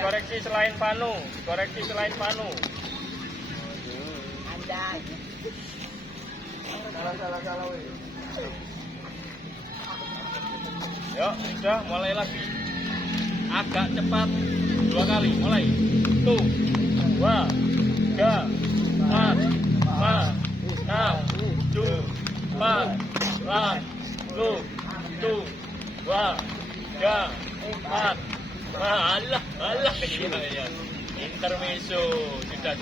Koreksi selain panu. Salah. Yuk, sudah, mulai lagi. Agak cepat 2 kali, mulai. 1, 2, 3, 4, 5, 6, 7, 8, 9, 10, 1, 2, 3, 4, 5. Alah. Iya. Intermezzo, sudah.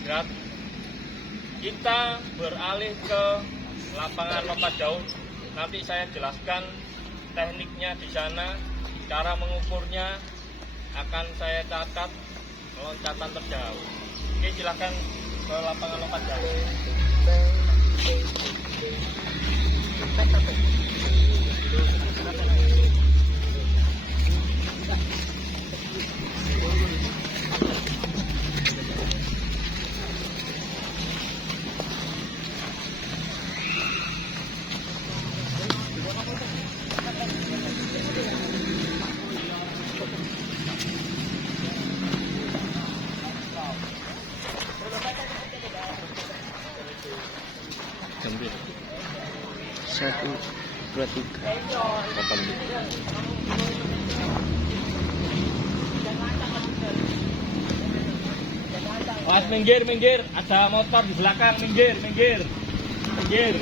Gerak. Kita beralih ke lapangan lompat jauh. Nanti saya jelaskan tekniknya di sana, cara mengukurnya akan saya catat loncatan terjauh. Oke, silakan ke lapangan lompat jauh. Awas minggir, minggir. Ada motor di belakang. Minggir, minggir. Minggir.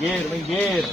Minggir, minggir.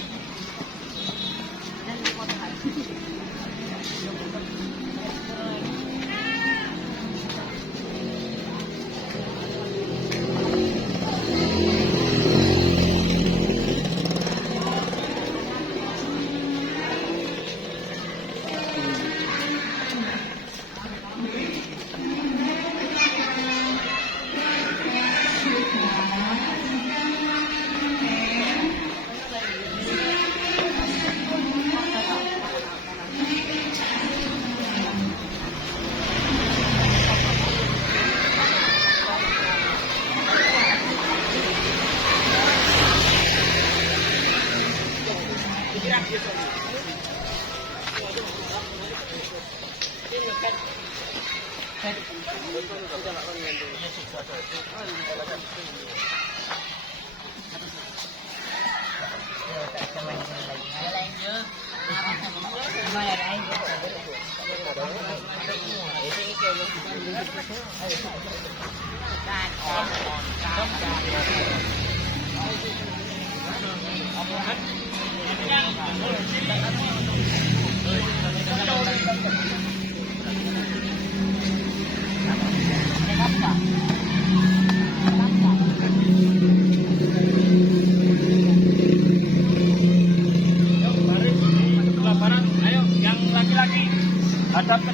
Hadap ke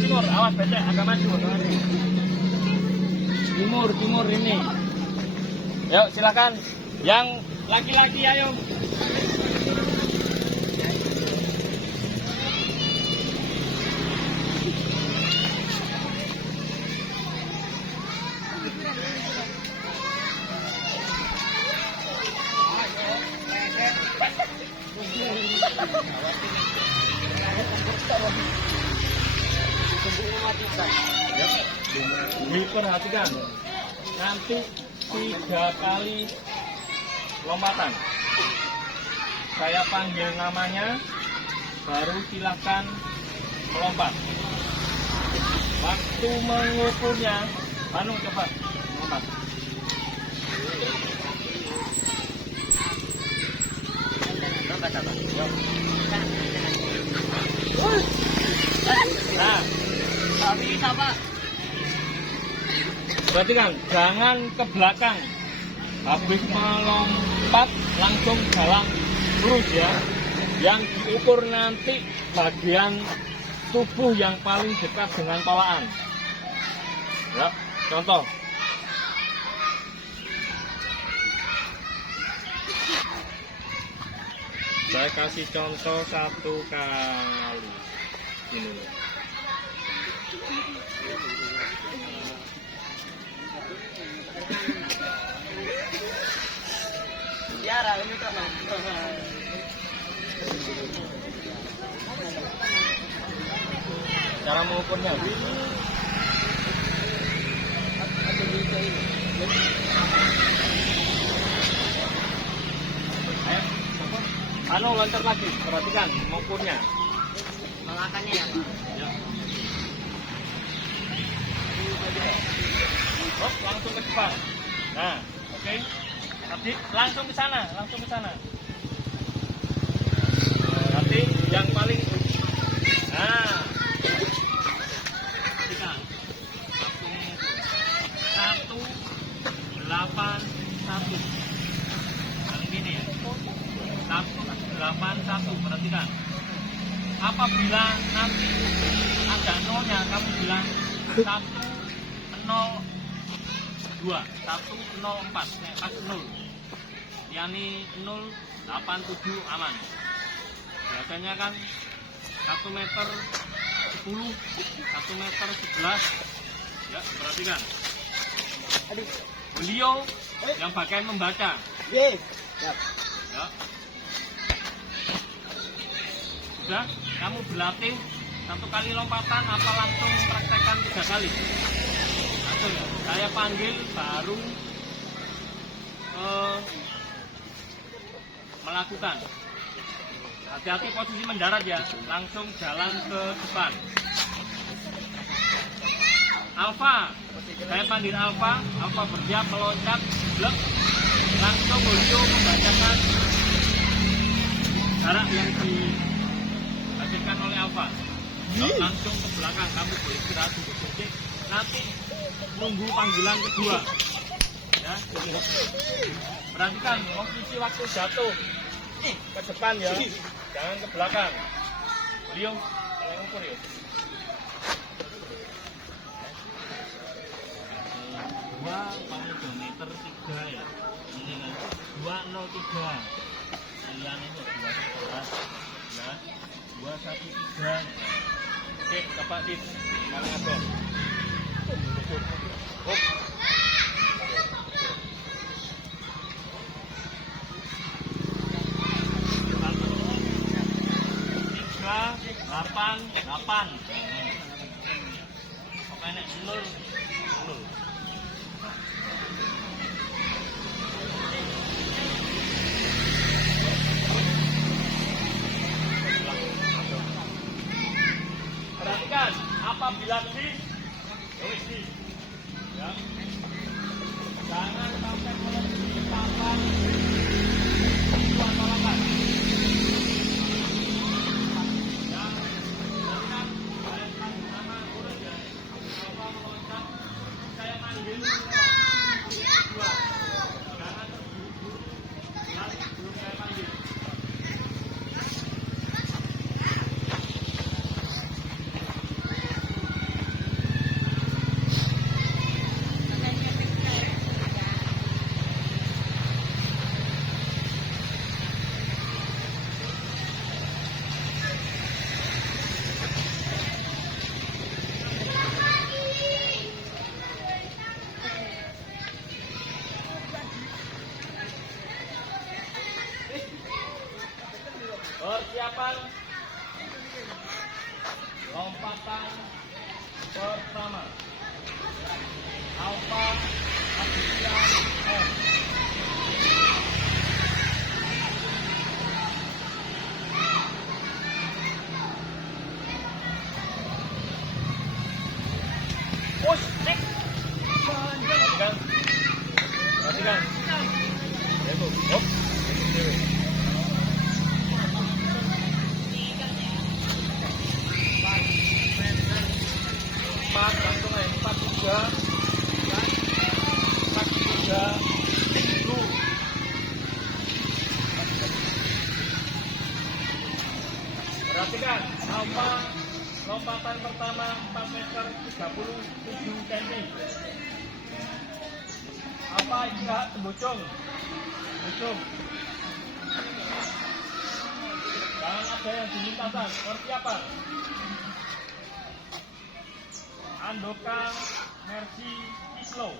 timur, awas becek, agak maju. Timur ini. Yuk silakan. Yang laki-laki ayo. Diperhatikan, nanti 3 kali lompatan. Saya panggil namanya, baru silakan melompat. Waktu mengukurnya, coba lompat. Nah, perhatikan, jangan ke belakang. Habis melompat langsung jalan lurus ya. Yang diukur nanti bagian tubuh yang paling dekat dengan tolaan. Ya, contoh. Saya kasih contoh 1 kali. Ini. Cara mengukurnya. Ayo, loncat lagi. Perhatikan mengukurnya. Melakannya ya, Pak. Ya. Hop, langsung ke depan. Nah, oke. Nanti langsung ke sana. Nanti yang paling nah. Kita 181. Yang ini ya. 181, perhatikan. Apabila nanti ada nolnya, kamu bilang 102, 104, pas 0. Yani 087 aman. Biasanya kan 1 meter 1 meter 11. Ya, perhatikan. Beliau yang bagian membaca. Ya. Sudah, kamu berlatih 1 kali lompatan apa langsung praktekkan 3 kali? Langsung ya. Saya panggil baru melakukan. Hati-hati posisi mendarat ya, langsung jalan ke depan. Alfa, saya panggil Alfa bersiap meloncat, blok, langsung Julio membacakan jarak yang dihasilkan oleh Alfa. Langsung ke belakang, kamu boleh istirahat sedikit, nanti nunggu panggilan kedua. Ya. Perhatikan posisi waktu jatuh ke depan ya, jangan ke belakang. Beliau kalian ukur ya. 2 meter 3 ya. Ini kan 203. Kalian ini 211 ya. 213. Oke, Bapak Dit. Kalian abang. Hop. 8. Pokoknya 0. Perhatikan, apabila ya, jangan sampai melebihi 8 tolongan. Persiapan lompatan pertama. Alfa Aditya M. Push, neck. Perhatikan. Itu, hop. Langsung aja 4 3 Perhatikan, Alfa lompatan pertama 4 meter 37 cm. Alfa istirahat sembocong. Jangan ada yang di lintasan. Persiapan. Andoka Mercy Islo.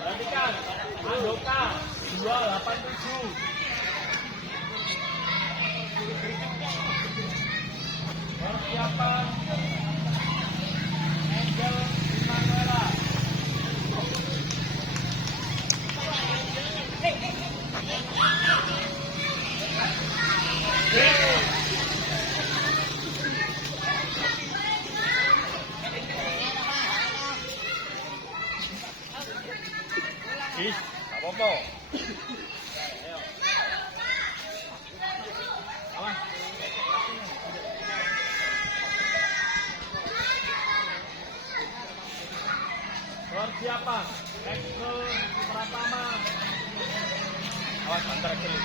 Perhatikan, Andoka 287. Persiapan Angel Manuela. Ih, apa-apa. Persiapan Excel Pratama. Awas antar kali.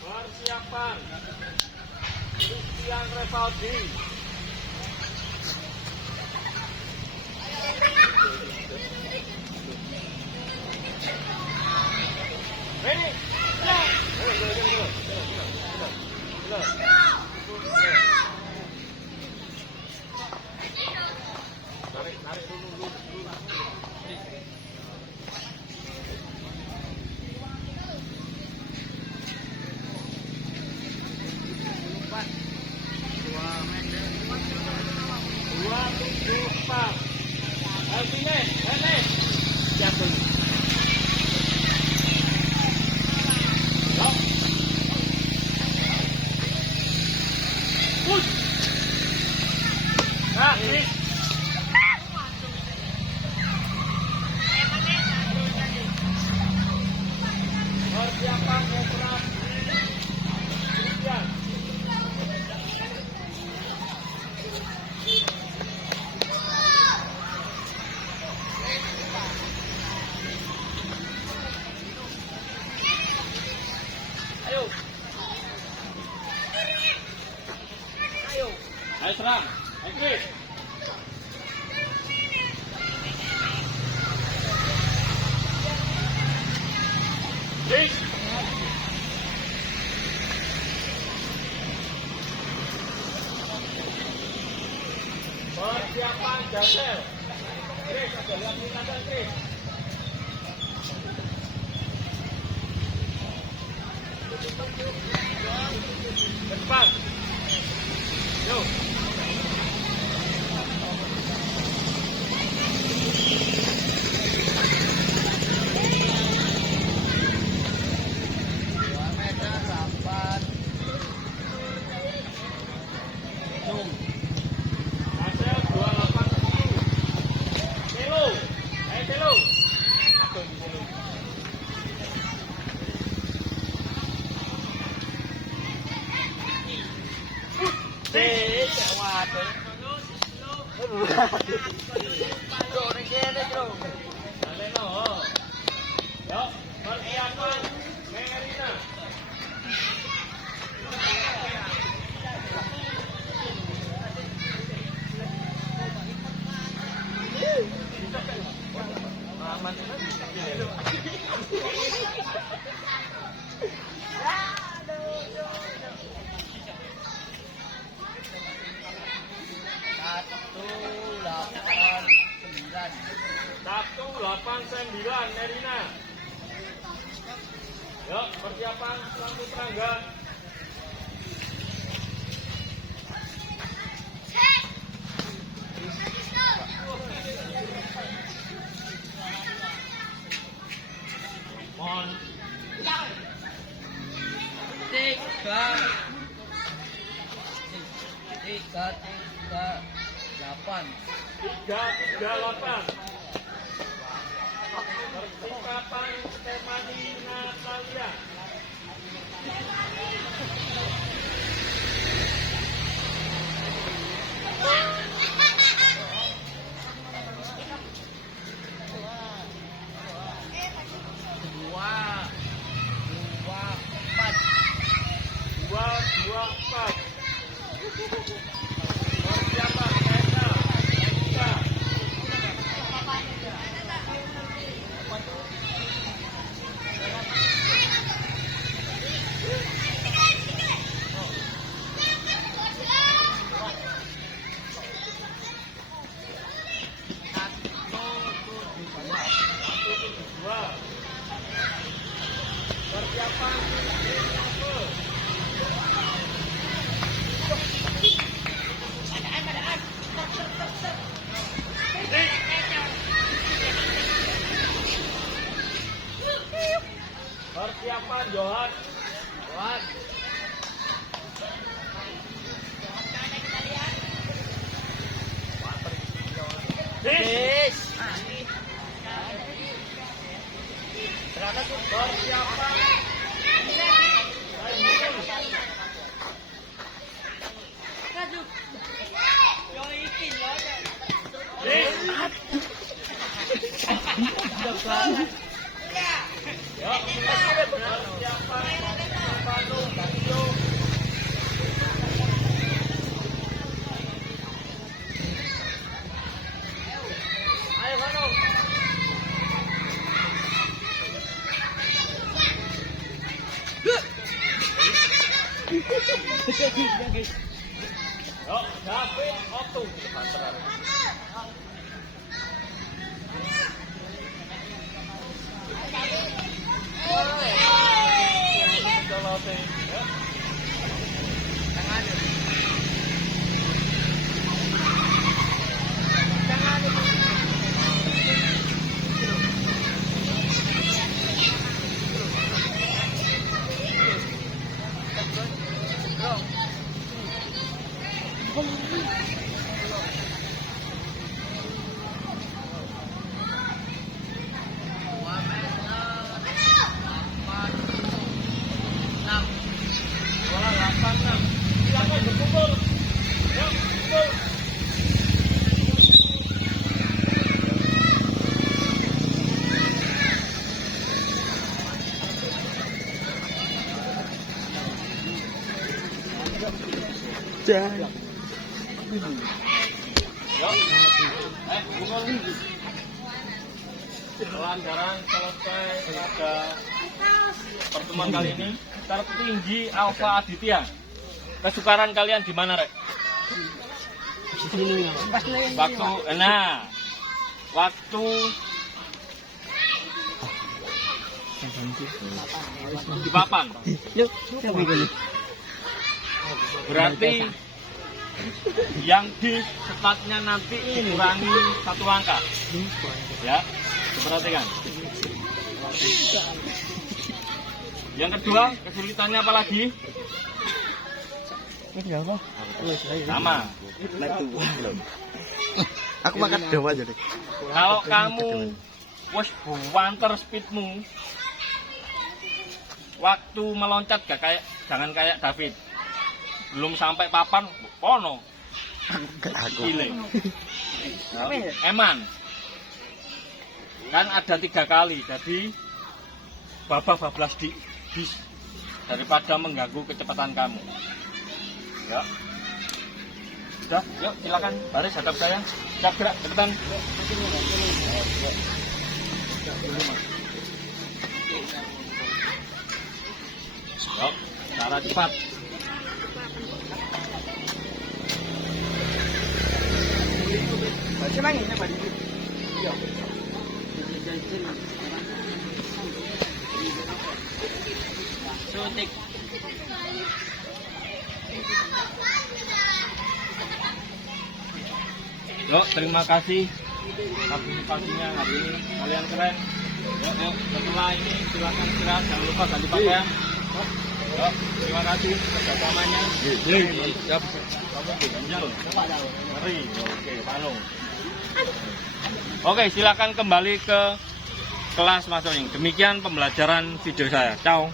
Persiapan Christian Revaldi. Ready? Tarik dulu. Persiapan operasi Christian. Ayo serang. Chris. Chris. Persiapan Jasel. Chris, ada lihat lintasan Chris. Depan. Yuk. Persiapan Merina. Satu 8-9 Merina. Yuk, persiapan lampu serangga. Mon. 338. Persiapan Stefani Natalia. Dua, 4. Persiapan Eka. Pelanggaran selesai pada pertemuan kali ini. Tertinggi Alfa Aditya. Kesukaran kalian di mana, Rek? Waktu di papan. Berarti yang di tempatnya nanti dikurangi 1 angka. Ya, perhatikan. Yang kedua, kesulitannya apa lagi? Sama. Aku makan dewa jadi. Kalau kamu wes wanter speedmu, waktu meloncat jangan kayak David. Belum sampai papan, kono. Gile. Eman. Kan ada 3 kali, jadi bablas di daripada mengganggu kecepatan kamu. Ya. Sudah, yuk silakan baris hadap saya. Siap gerak, cepetan. Yuk, cara cepat. Suntik. Yuk, terima kasih partisipasinya hari ini. Kalian keren. Yuk, setelah ini silakan istirahat. Jangan lupa ganti pakaian. Yuk, terima kasih kerjasamanya. Siap. Ganjel. Ngeri. Oke, Panung. Oke, silakan kembali ke kelas masing-masing. Demikian pembelajaran video saya. Ciao.